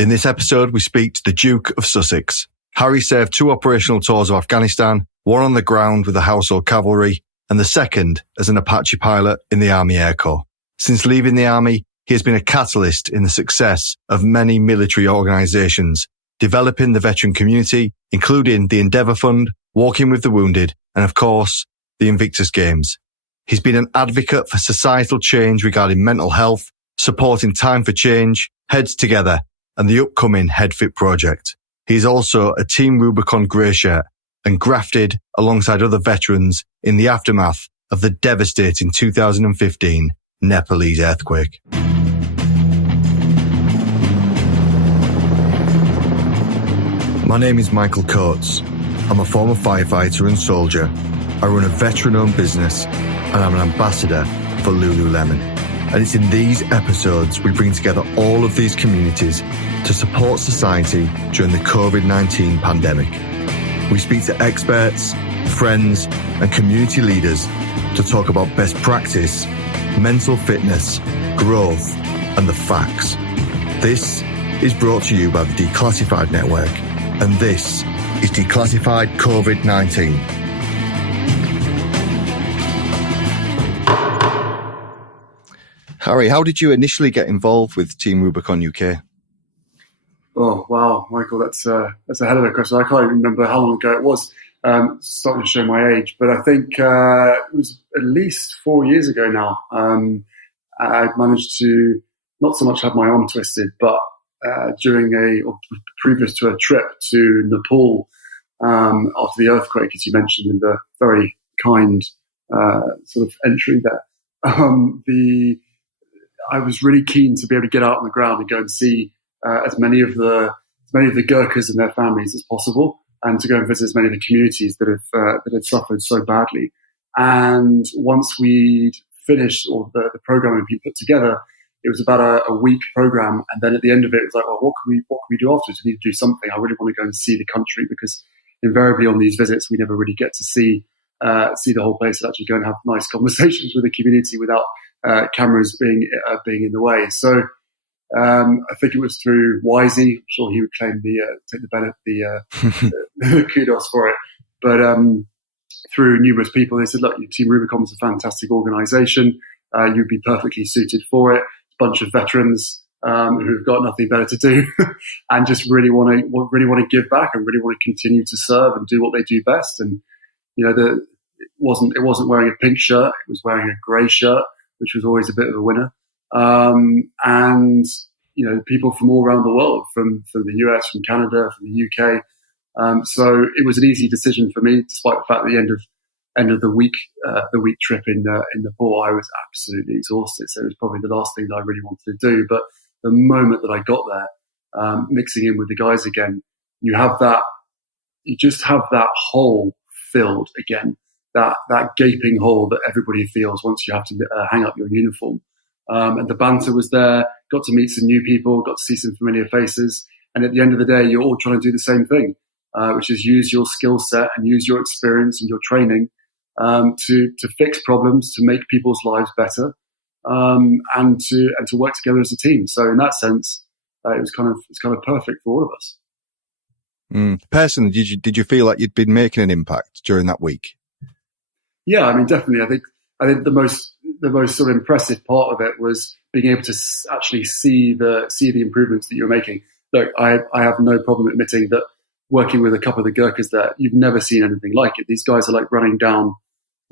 In this episode, we speak to the Duke of Sussex. Harry served 2 operational tours of Afghanistan, one on the ground with the Household Cavalry, and the second as an Apache pilot in the Army Air Corps. Since leaving the Army, he has been a catalyst in the success of many military organisations, developing the veteran community, including the Endeavour Fund, Walking with the Wounded, and of course, the Invictus Games. He's been an advocate for societal change regarding mental health, supporting Time for Change, Heads Together, and the upcoming HeadFIT project. He's also a Team Rubicon grey shirt and grafted alongside other veterans in the aftermath of the devastating 2015 Nepalese earthquake. My name is Michael Coates. I'm a former firefighter and soldier. I run a veteran-owned business and I'm an ambassador for Lululemon. And it's in these episodes we bring together all of these communities to support society during the COVID-19 pandemic. We speak to experts, friends, and community leaders to talk about best practice, mental fitness, growth, and the facts. This is brought to you by the Declassified Network, and this is Declassified COVID-19. Harry, how did you initially get involved with Team Rubicon UK? Oh, wow, Michael, that's a hell of a question. I can't even remember how long ago it was. Starting to show my age, but I think it was at least 4 years ago now. I managed to not so much have my arm twisted, but previous to a trip to Nepal after the earthquake, as you mentioned in the very kind sort of entry there. I was really keen to be able to get out on the ground and go and see as many of the Gurkhas and their families as possible, and to go and visit as many of the communities that have suffered so badly. And once we'd finished, or the program had been put together, it was about a week program. And then at the end of it, it was like, well, what can we do afterwards? We need to do something. I really want to go and see the country, because invariably on these visits, we never really get to see the whole place and actually go and have nice conversations with the community without cameras being in the way. So I think it was through Wisey. I'm sure he would claim take the benefit, the kudos for it. But through numerous people, they said, "Look, Team Rubicon is a fantastic organisation. You'd be perfectly suited for it. A bunch of veterans who've got nothing better to do, and just really want to give back and really want to continue to serve and do what they do best." And it wasn't wearing a pink shirt; it was wearing a grey shirt, which was always a bit of a winner. And people from all around the world, from the US, from Canada, from the UK. So it was an easy decision for me, despite the fact that the end of the week trip in Nepal, I was absolutely exhausted. So it was probably the last thing that I really wanted to do. But the moment that I got there, mixing in with the guys again, you just have that hole filled again. That gaping hole that everybody feels once you have to hang up your uniform. And the banter was there, got to meet some new people, got to see some familiar faces. And at the end of the day, you're all trying to do the same thing, which is use your skill set and use your experience and your training to fix problems, to make people's lives better, and to work together as a team. So in that sense, it's kind of perfect for all of us. Personally, did you feel like you'd been making an impact during that week? Yeah, I mean, definitely. I think the most sort of impressive part of it was being able to actually see the improvements that you're making. Look, I have no problem admitting that working with a couple of the Gurkhas there, you've never seen anything like it. These guys are like running down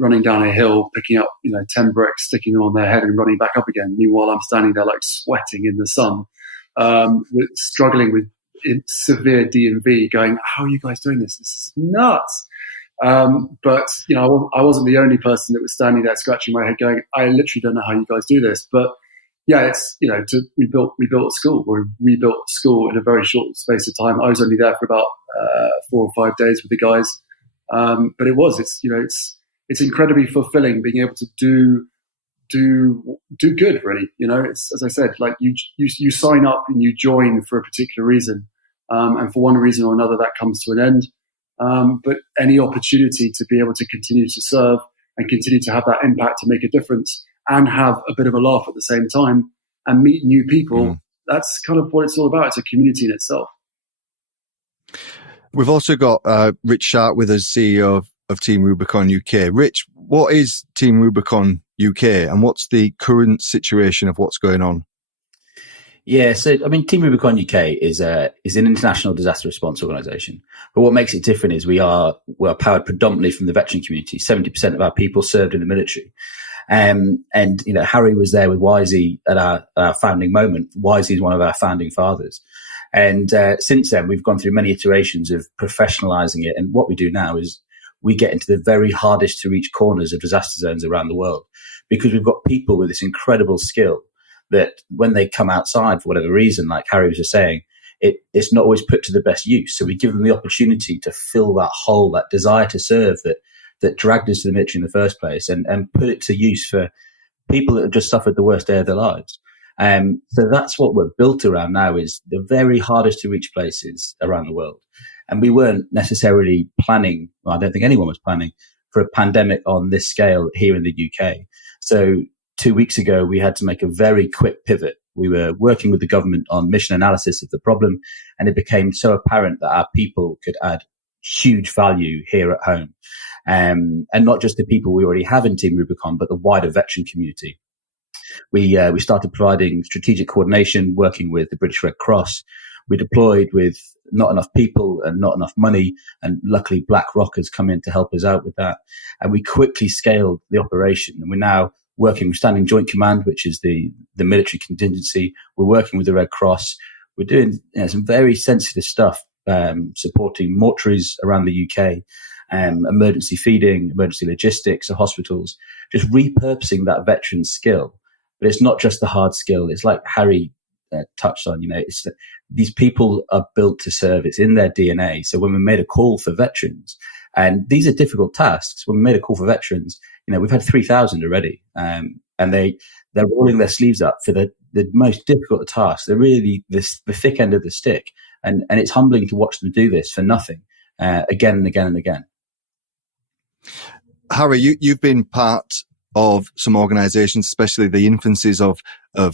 a hill, picking up 10 bricks, sticking them on their head, and running back up again. Meanwhile, I'm standing there like sweating in the sun, struggling with severe DMV, going, "How are you guys doing this? This is nuts." But I wasn't the only person that was standing there scratching my head going, "I literally don't know how you guys do this." But yeah, it's, we built a school, or we rebuilt a school in a very short space of time. I was only there for about 4 or 5 days with the guys. But it's incredibly fulfilling being able to do good, really. It's, as I said, like you sign up and you join for a particular reason. And for one reason or another, that comes to an end. But any opportunity to be able to continue to serve and continue to have that impact, to make a difference and have a bit of a laugh at the same time and meet new people that's kind of what it's all about. It's a community in itself. We've also got Rich Sharp with us, CEO of Team Rubicon UK. Rich, what is Team Rubicon UK and what's the current situation of what's going on? Yeah, so I mean, Team Rubicon UK is an international disaster response organisation. But what makes it different is we're powered predominantly from the veteran community. 70% of our people served in the military. And Harry was there with Wisey at our founding moment. Wisey is one of our founding fathers. And since then, we've gone through many iterations of professionalising it. And what we do now is we get into the very hardest to reach corners of disaster zones around the world, because we've got people with this incredible skill that when they come outside for whatever reason, like Harry was just saying, it's not always put to the best use. So we give them the opportunity to fill that hole, that desire to serve that dragged us to the military in the first place, and put it to use for people that have just suffered the worst day of their lives. So that's what we're built around now, is the very hardest to reach places around the world. And we weren't necessarily planning, well, I don't think anyone was planning for a pandemic on this scale here in the UK. So 2 weeks ago, we had to make a very quick pivot. We were working with the government on mission analysis of the problem, and it became so apparent that our people could add huge value here at home. And not just the people we already have in Team Rubicon, but the wider veteran community. We started providing strategic coordination, working with the British Red Cross. We deployed with not enough people and not enough money, and luckily BlackRock has come in to help us out with that. And we quickly scaled the operation, and we're now working with Standing Joint Command, which is the military contingency. We're working with the Red Cross. We're doing some very sensitive stuff, supporting mortuaries around the UK, emergency feeding, emergency logistics of hospitals, just repurposing that veteran skill. But it's not just the hard skill. It's like Harry touched on, these people are built to serve. It's in their DNA. So when we made a call for veterans, and these are difficult tasks, when we made a call for veterans, we've had 3,000 already, and they're rolling their sleeves up for the most difficult tasks. They're really the thick end of the stick, and it's humbling to watch them do this for nothing, again and again and again. Harry, you've been part of some organisations, especially the infancies of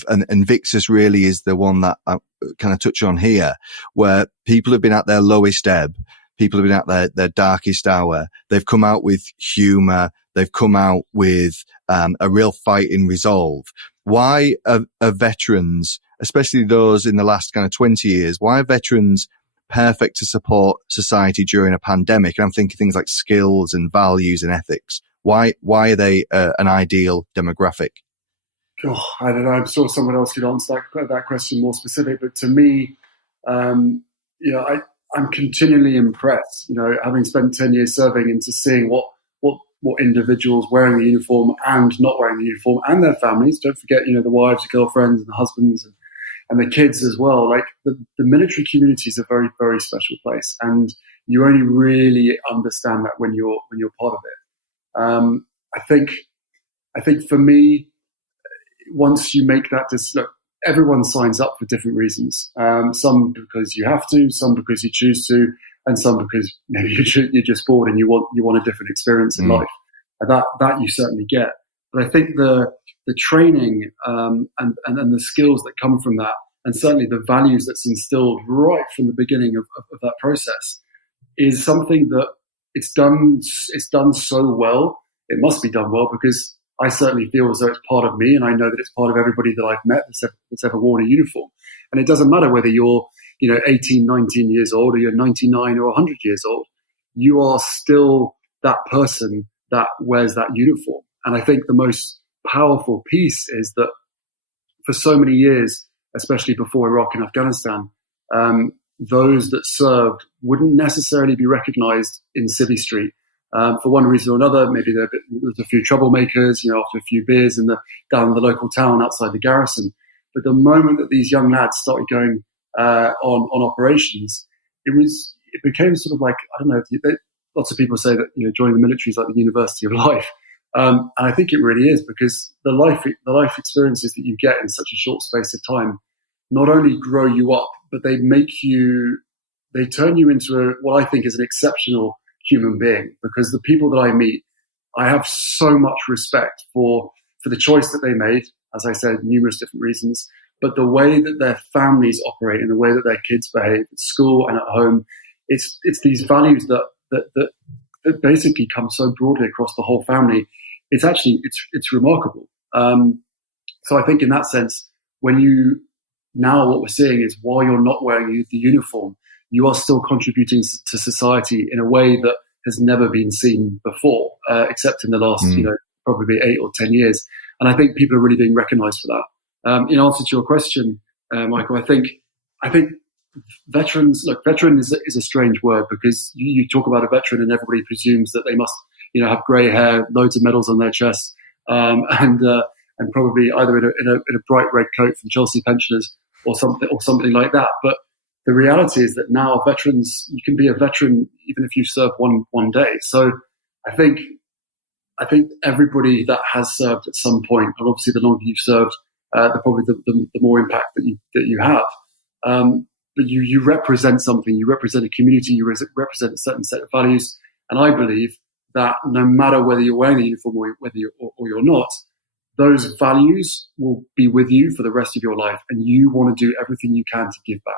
and Invictus really is the one that I kind of touch on here, where people have been at their lowest ebb. People have been at their darkest hour. They've come out with humour. They've come out with a real fighting resolve. Why are veterans, especially those in the last kind of 20 years, why are veterans perfect to support society during a pandemic? And I'm thinking things like skills and values and ethics. Why are they an ideal demographic? Oh, I don't know. I'm sure someone else could answer that question more specific. But to me, I'm continually impressed, having spent 10 years serving, into seeing what individuals wearing the uniform and not wearing the uniform, and their families, don't forget, the wives, girlfriends, and the husbands, and the kids as well. Like the military community is a very, very special place, and you only really understand that when you're part of it. I think for me, once you make that look, everyone signs up for different reasons. Some because you have to, some because you choose to, and some because maybe you're just bored and you want a different experience in life. And that you certainly get. But I think the training and the skills that come from that, and certainly the values that's instilled right from the beginning of that process, is something that it's done so well. It must be done well, because I certainly feel as though it's part of me, and I know that it's part of everybody that I've met that's ever worn a uniform. And it doesn't matter whether you're 18, 19 years old, or you're 99 or 100 years old. You are still that person that wears that uniform. And I think the most powerful piece is that for so many years, especially before Iraq and Afghanistan, those that served wouldn't necessarily be recognized in Civvy Street. For one reason or another. Maybe there was a few troublemakers, after a few beers down in the local town outside the garrison. But the moment that these young lads started going on operations, it became sort of like, I don't know, lots of people say that joining the military is like the university of life, and I think it really is, because the life experiences that you get in such a short space of time not only grow you up, but they turn you into what I think is an exceptional human being. Because the people that I meet, I have so much respect for the choice that they made, as I said, numerous different reasons, but the way that their families operate and the way that their kids behave at school and at home, it's these values that basically come so broadly across the whole family. It's remarkable. So I think in that sense, what we're seeing is while you're not wearing the uniform, you are still contributing to society in a way that has never been seen before, except in the last, probably 8 or 10 years. And I think people are really being recognised for that. In answer to your question, Michael, I think veterans. Look, veteran is a strange word because you talk about a veteran and everybody presumes that they must, have grey hair, loads of medals on their chest, and probably either in a bright red coat from Chelsea pensioners or something like that. But the reality is that now veterans, you can be a veteran even if you've served one day. So I think everybody that has served at some point, and obviously the longer you've served, the more impact that you have. But you represent something. You represent a community. You represent a certain set of values. And I believe that no matter whether you're wearing a uniform or whether you're not, those values will be with you for the rest of your life, and you want to do everything you can to give back.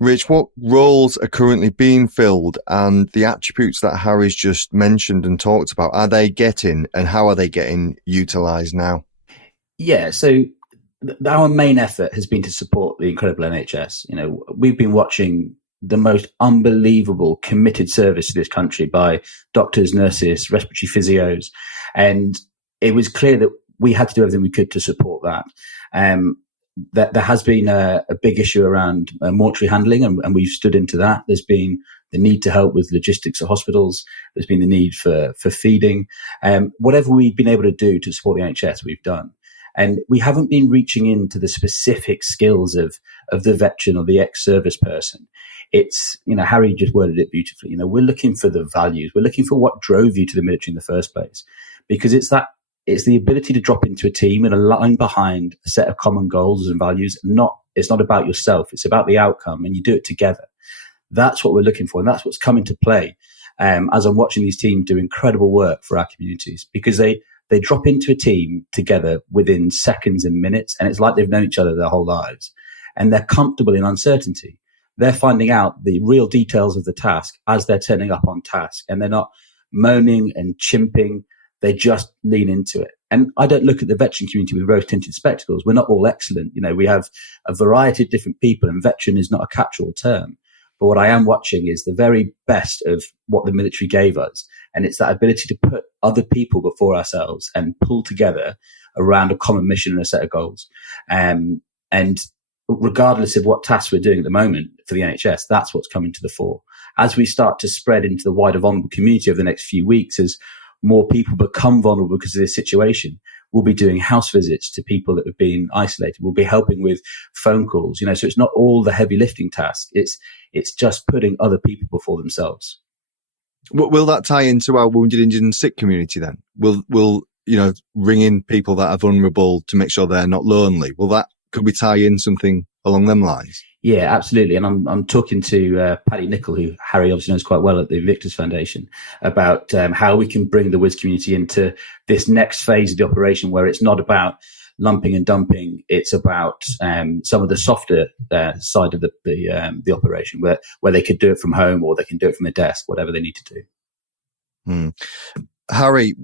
Rich, what roles are currently being filled, and the attributes that Harry's just mentioned and talked about, are they getting, and how are they getting utilised now? Yeah, so our main effort has been to support the incredible NHS. We've been watching the most unbelievable committed service to this country by doctors, nurses, respiratory physios, and it was clear that we had to do everything we could to support that. That there has been a big issue around mortuary handling, and we've stood into that. There's been the need to help with logistics at hospitals. There's been the need for feeding. Whatever we've been able to do to support the NHS, we've done. And we haven't been reaching into the specific skills of the veteran or the ex-service person. It's, Harry just worded it beautifully. We're looking for the values. We're looking for what drove you to the military in the first place, because it's the ability to drop into a team and align behind a set of common goals and values. It's not about yourself. It's about the outcome, and you do it together. That's what we're looking for. And that's what's come into play as I'm watching these teams do incredible work for our communities, because they drop into a team together within seconds and minutes. And it's like they've known each other their whole lives, and they're comfortable in uncertainty. They're finding out the real details of the task as they're turning up on task, and they're not moaning and chimping. They just lean into it. And I don't look at the veteran community with rose-tinted spectacles. We're not all excellent. We have a variety of different people, and veteran is not a catch-all term. But what I am watching is the very best of what the military gave us. And it's that ability to put other people before ourselves and pull together around a common mission and a set of goals. And regardless of what tasks we're doing at the moment for the NHS, that's what's coming to the fore. As we start to spread into the wider vulnerable community over the next few weeks, as more people become vulnerable because of this situation, we'll be doing house visits to people that have been isolated. We'll be helping with phone calls, so it's not all the heavy lifting tasks. It's just putting other people before themselves. Will that tie into our wounded, injured and sick community then? Will ring in people that are vulnerable to make sure they're not lonely? Could we tie in something along them lines? Yeah, absolutely. And I'm talking to Paddy Nicol, who Harry obviously knows quite well at the Invictus Foundation, about how we can bring the WIS community into this next phase of the operation, where it's not about lumping and dumping. It's about some of the softer side of the operation, where they could do it from home or they can do it from a desk, whatever they need to do. Harry,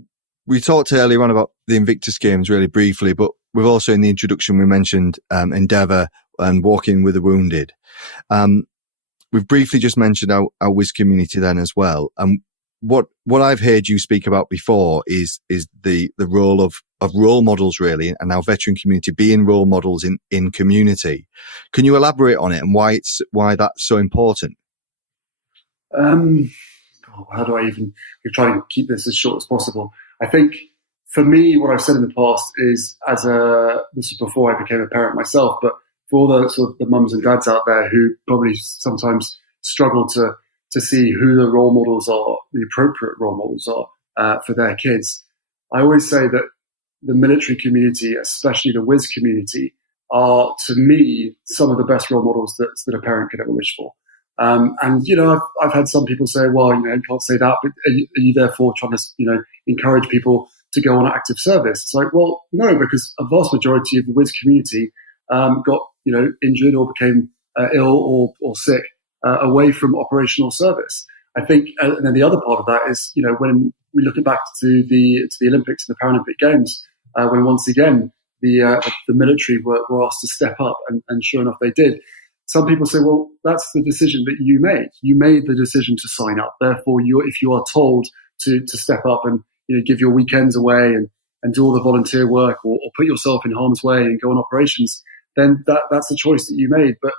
we talked earlier on about the Invictus Games really briefly, but we've also in the introduction, we mentioned Endeavour and walking with the wounded. We've briefly just mentioned our WIS community then as well. What I've heard you speak about before is the role of role models really, and our veteran community being role models in community. Can you elaborate on it and why that's so important? How do I even try to keep this as short as possible? I think for me, what I've said in the past is, this was before I became a parent myself, but for all the sort of the mums and dads out there who probably sometimes struggle to see who the role models are, the appropriate role models are for their kids, I always say that the military community, especially the WIS community, are, to me, some of the best role models that a parent could ever wish for. And I've had some people say, well, you can't say that, but are you therefore trying to, encourage people to go on active service? It's like, well, no, because a vast majority of the WIS community got injured or became ill or sick away from operational service. I think, and then the other part of that is, when we look back to the Olympics and the Paralympic Games, when once again the military were asked to step up, and sure enough they did. Some people say, well, that's the decision that you made. You made the decision to sign up. Therefore, if you are told to step up and give your weekends away and do all the volunteer work or put yourself in harm's way and go on operations, then that's a choice that you made. But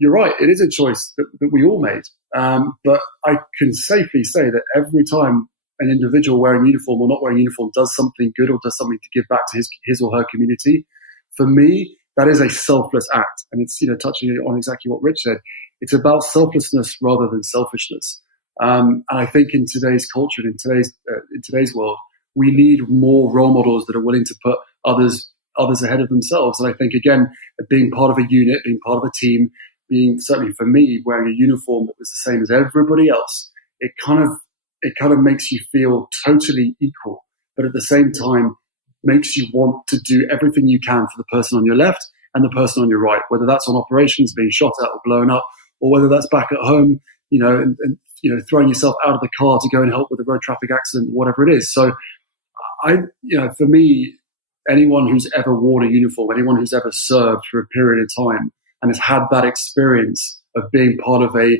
you're right, it is a choice that we all made. But I can safely say that every time an individual wearing uniform or not wearing uniform does something good or does something to give back to his or her community, for me, that is a selfless act. And it's, touching on exactly what Rich said, it's about selflessness rather than selfishness. And I think in today's culture, in today's world, we need more role models that are willing to put others ahead of themselves. And I think, again, being part of a unit, being part of a team, being, certainly for me, wearing a uniform that was the same as everybody else, it kind of makes you feel totally equal, but at the same time makes you want to do everything you can for the person on your left and the person on your right, whether that's on operations, being shot at or blown up, or whether that's back at home, and throwing yourself out of the car to go and help with a road traffic accident, whatever it is. So for me, anyone who's ever worn a uniform, anyone who's ever served for a period of time and has had that experience of being part of a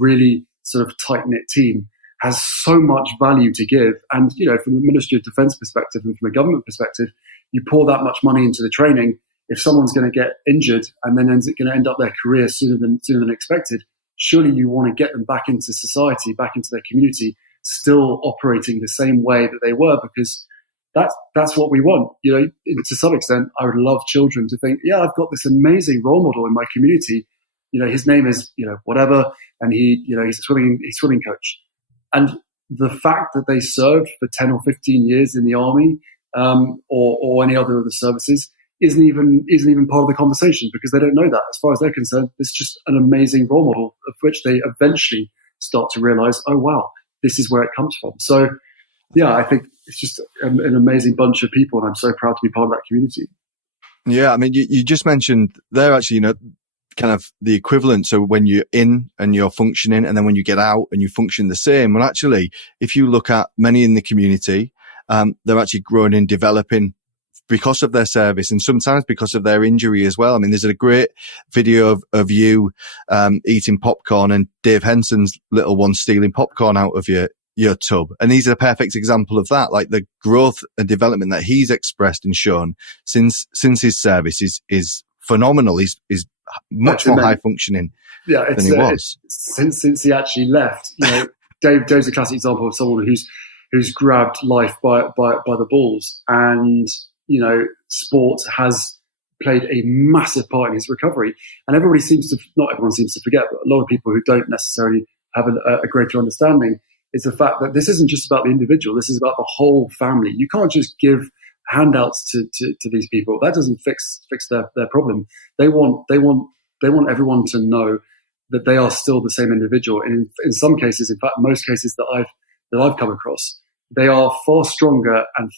really sort of tight-knit team has so much value to give. And, from the Ministry of Defence perspective and from a government perspective, you pour that much money into the training. If someone's going to get injured and then going to end up their career sooner than expected, surely you want to get them back into society, back into their community, still operating the same way that they were, because that's what we want. To some extent, I would love children to think, yeah, I've got this amazing role model in my community. His name is, whatever, and he's a swimming coach. And the fact that they served for 10 or 15 years in the army, or any other of the services isn't even part of the conversation, because they don't know that. As far as they're concerned, it's just an amazing role model of which they eventually start to realize, oh wow, this is where it comes from. So yeah, I think it's just an amazing bunch of people, and I'm so proud to be part of that community. Yeah, I mean, you just mentioned there actually, kind of the equivalent. So when you're in and you're functioning, and then when you get out and you function the same. Well, actually, if you look at many in the community, they're actually growing and developing because of their service, and sometimes because of their injury as well. I mean, there's a great video of you eating popcorn and Dave Henson's little one stealing popcorn out of your tub. And he's a perfect example of that. Like, the growth and development that he's expressed and shown since his service is phenomenal. He's much more high functioning than he was. Since he actually left, Dave's a classic example of someone who's grabbed life by the balls, and sport has played a massive part in his recovery. And not everyone seems to forget, but a lot of people who don't necessarily have a greater understanding, is the fact that this isn't just about the individual. This is about the whole family. You can't just give handouts to these people. That doesn't fix their problem. They want everyone to know that they are still the same individual. And in some cases, in fact, most cases that I've come across, they are far stronger and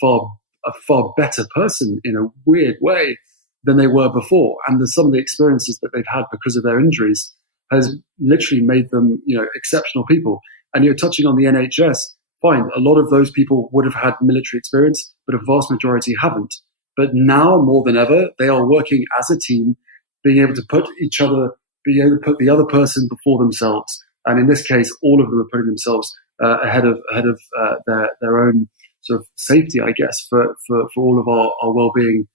a far better person in a weird way than they were before. And some of the experiences that they've had because of their injuries has literally made them, exceptional people. And you're touching on the NHS. Fine, a lot of those people would have had military experience, but a vast majority haven't. But now more than ever, they are working as a team, being able to put the other person before themselves. And in this case, all of them are putting themselves ahead of their own sort of safety, I guess, for all of our well-being.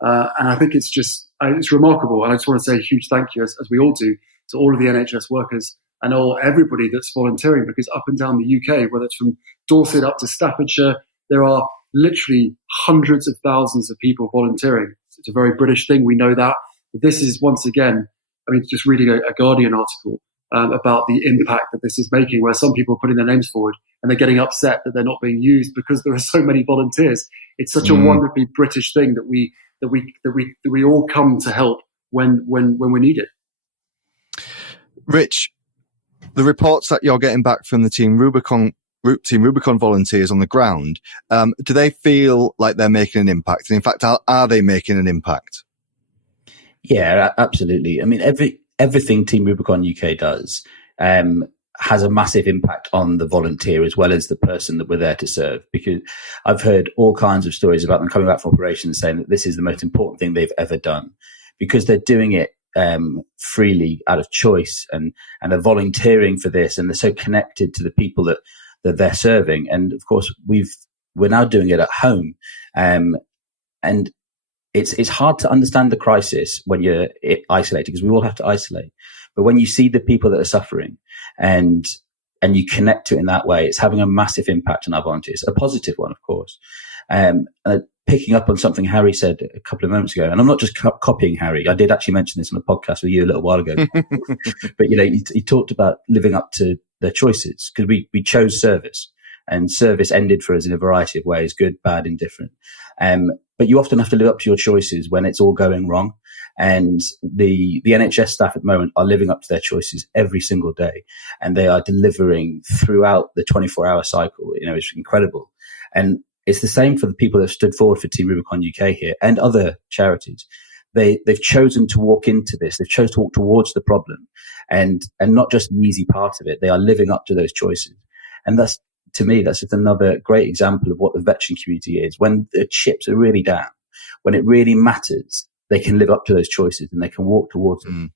And I think it's remarkable. And I just want to say a huge thank you, as we all do, to all of the NHS workers and everybody that's volunteering, because up and down the UK, whether it's from Dorset up to Staffordshire, there are literally hundreds of thousands of people volunteering. It's a very British thing, we know that. But this is, once again, just reading a Guardian article about the impact that this is making, where some people are putting their names forward and they're getting upset that they're not being used because there are so many volunteers. It's such a wonderfully British thing that we all come to help when we need it. Rich, the reports that you're getting back from the Team Rubicon volunteers on the ground, do they feel like they're making an impact? And in fact, are they making an impact? Yeah, absolutely. I mean, everything Team Rubicon UK does has a massive impact on the volunteer as well as the person that we're there to serve. Because I've heard all kinds of stories about them coming back from operations saying that this is the most important thing they've ever done, because they're doing it freely out of choice and are volunteering for this, and they're so connected to the people that they're serving. And of course, we're now doing it at home, and it's hard to understand the crisis when you're isolated, because we all have to isolate. But when you see the people that are suffering and you connect to it in that way, it's having a massive impact on our volunteers, a positive one, of course. Picking up on something Harry said a couple of moments ago, and I'm not just copying Harry. I did actually mention this on a podcast with you a little while ago. But, he talked about living up to their choices, because we chose service, and service ended for us in a variety of ways, good, bad, indifferent. But you often have to live up to your choices when it's all going wrong. And the NHS staff at the moment are living up to their choices every single day, and they are delivering throughout the 24-hour cycle. It's incredible. And it's the same for the people that have stood forward for Team Rubicon UK here and other charities. They've chosen to walk into this. They've chosen to walk towards the problem, and not just the easy part of it. They are living up to those choices. And that's, to me, that's just another great example of what the veteran community is. When the chips are really down, when it really matters, they can live up to those choices and they can walk towards them.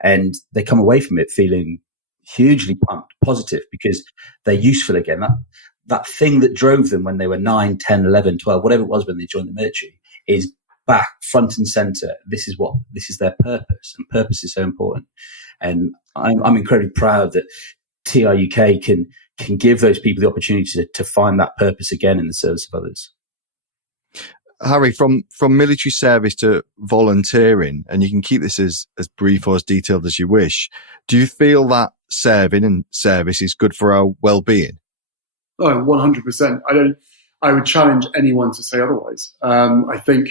And they come away from it feeling hugely pumped, positive, because they're useful again. That thing that drove them when they were 9, 10, 11, 12, whatever it was when they joined the military, is back front and center. This is their purpose, and purpose is so important. And I'm incredibly proud that TRUK can give those people the opportunity to find that purpose again in the service of others. Harry, from military service to volunteering, and you can keep this as brief or as detailed as you wish, do you feel that serving and service is good for our well-being? Oh, 100%. I would challenge anyone to say otherwise. I think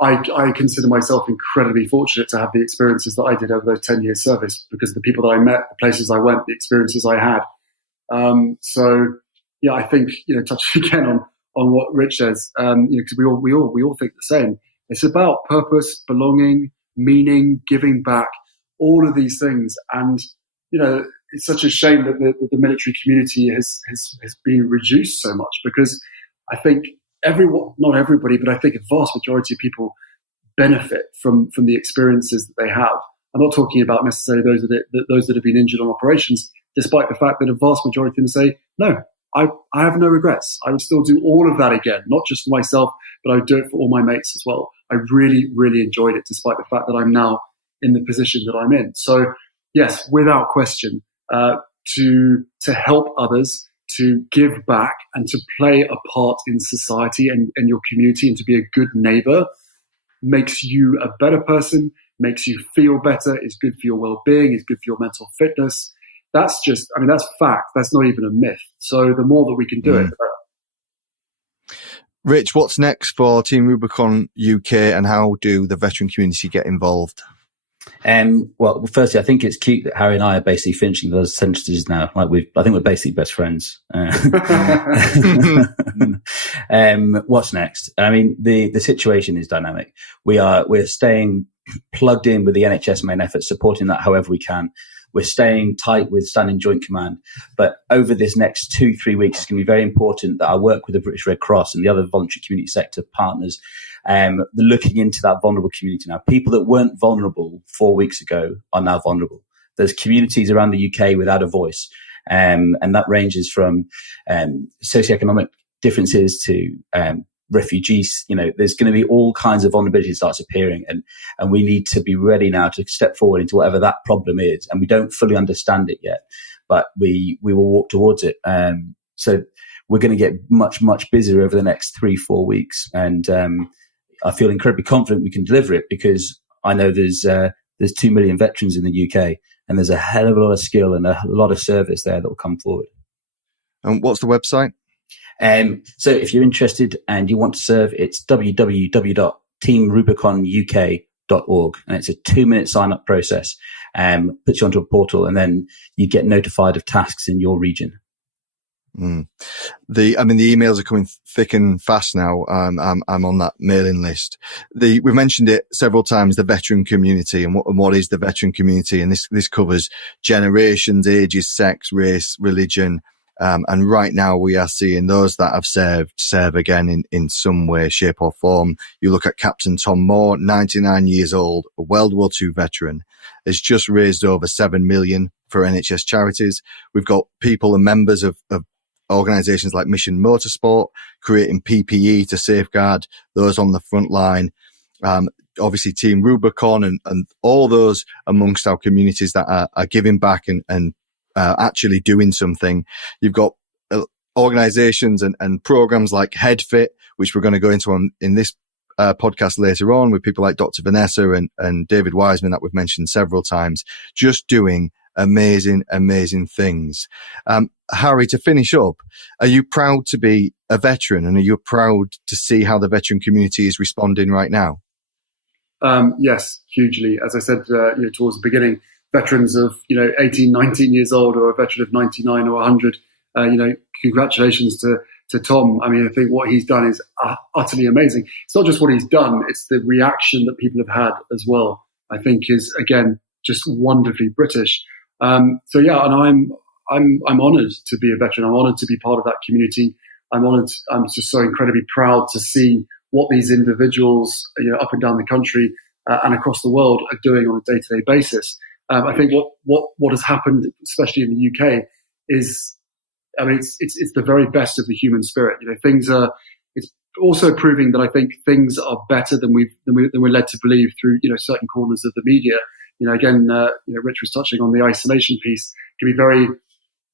I consider myself incredibly fortunate to have the experiences that I did over those 10 years service, because of the people that I met, the places I went, the experiences I had. I think, touching again on what Rich says, because we all think the same. It's about purpose, belonging, meaning, giving back, all of these things. And, it's such a shame that the military community has been reduced so much, because I think not everybody, but I think a vast majority of people benefit from the experiences that they have. I'm not talking about necessarily those that have been injured on operations, despite the fact that a vast majority of them say, no, I have no regrets. I would still do all of that again, not just for myself, but I would do it for all my mates as well. I really, really enjoyed it, despite the fact that I'm now in the position that I'm in. So yes, without question, to help others, to give back, and to play a part in society and your community, and to be a good neighbor, makes you a better person, makes you feel better, is good for your well-being, is good for your mental fitness. That's fact. That's not even a myth. So the more that we can do it, the better. Rich, what's next for Team Rubicon UK, and how do the veteran community get involved? Well, firstly, I think it's cute that Harry and I are basically finishing those sentences now. I think we're basically best friends. What's next? I mean, the situation is dynamic. We're staying plugged in with the NHS main effort, supporting that however we can. We're staying tight with Standing Joint Command. But over this next 2-3 weeks, it's going to be very important that I work with the British Red Cross and the other voluntary community sector partners, looking into that vulnerable community now. People that weren't vulnerable 4 weeks ago are now vulnerable. There's communities around the UK without a voice. And that ranges from socioeconomic differences to refugees. There's going to be all kinds of vulnerability that starts appearing, and we need to be ready now to step forward into whatever that problem is. And we don't fully understand it yet, but we will walk towards it. So we're going to get much, much busier over the next 3-4 weeks. And I feel incredibly confident we can deliver it, because I know there's 2 million veterans in the UK, and there's a hell of a lot of skill and a lot of service there that will come forward. And what's the website? So if you're interested and you want to serve, it's www.teamrubiconuk.org, and it's a 2-minute sign-up process. Puts you onto a portal, and then you get notified of tasks in your region. The emails are coming thick and fast now. I'm on that mailing list. We've mentioned it several times, the veteran community and what is the veteran community. And this covers generations, ages, sex, race, religion. And right now we are seeing those that have serve again in some way, shape or form. You look at Captain Tom Moore, 99 years old, a World War II veteran, has just raised over 7 million for NHS charities. We've got people and members of organisations like Mission Motorsport creating PPE to safeguard those on the front line. Obviously Team Rubicon and all those amongst our communities that are giving back and actually doing something. You've got organisations and programs like HeadFIT, which we're going to go into in this podcast later on, with people like Dr. Vanessa and David Wiseman that we've mentioned several times, just doing amazing things. Harry, to finish up, are you proud to be a veteran, and are you proud to see how the veteran community is responding right now? Yes, hugely. As I said, towards the beginning, veterans of 18, 19 years old, or a veteran of 99 or 100, congratulations to Tom. I mean, I think what he's done is utterly amazing. It's not just what he's done; it's the reaction that people have had as well. I think is again just wonderfully British. And I'm honoured to be a veteran. I'm honoured to be part of that community. I'm honoured. I'm just so incredibly proud to see what these individuals, up and down the country and across the world are doing on a day-to-day basis. I think what has happened, especially in the UK, is, it's the very best of the human spirit. It's also proving that I think things are better than we're led to believe through certain corners of the media. Rich was touching on the isolation piece. It can be very,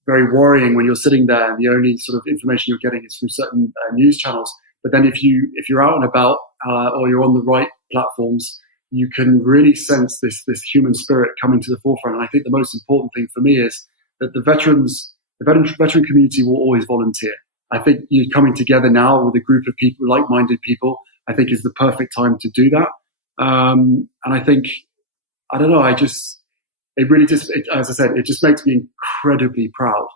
very worrying when you're sitting there and the only sort of information you're getting is through certain news channels. But then if you're out and about or you're on the right platforms, you can really sense this human spirit coming to the forefront. And I think the most important thing for me is that the veteran community will always volunteer. I think you coming together now with a group of people, like-minded people, I think is the perfect time to do that. And I think, I don't know, as I said, it just makes me incredibly proud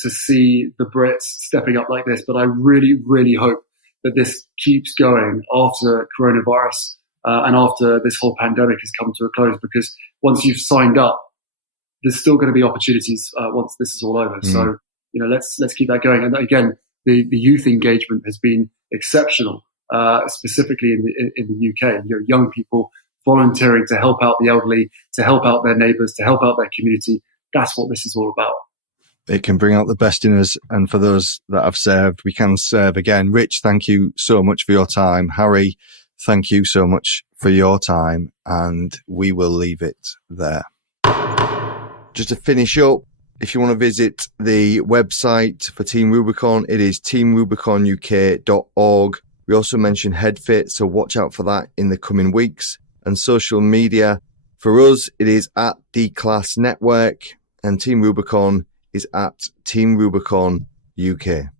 to see the Brits stepping up like this. But I really, really hope that this keeps going after coronavirus and after this whole pandemic has come to a close, because once you've signed up, there's still going to be opportunities once this is all over. So, let's keep that going. And again, the youth engagement has been exceptional, specifically in the UK. Young people volunteering to help out the elderly, to help out their neighbours, to help out their community. That's what this is all about. It can bring out the best in us. And for those that have served, we can serve again. Rich, thank you so much for your time. Harry, thank you so much for your time. And we will leave it there. Just to finish up, if you want to visit the website for Team Rubicon, it is teamrubiconuk.org. We also mentioned HeadFIT, so watch out for that in the coming weeks. And social media, for us, it is at D-Class Network, and Team Rubicon is at Team Rubicon UK.